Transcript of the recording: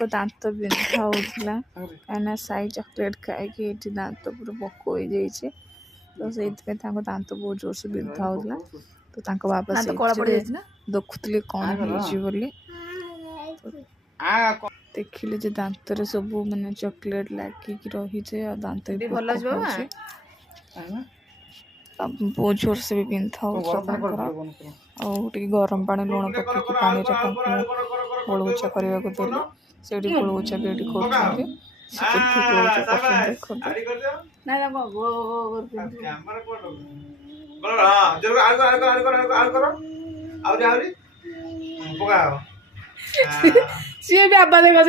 दांत बिंधा होता कहीं साई चॉकलेट खाई दांत पूरा पक हो जाइए तो से दांत बहुत जोर से बिंधा होता तो बाबा से देखुले कौन बोली देखिले जे दांत सब माने चॉकलेट लागिक रही है दांत बहुत जोर से भी बिंधा हो गरम पानी लुण पकड़ पानी गोलगोचा करने को देली से गोलगोचा भी सी भी आबा देखा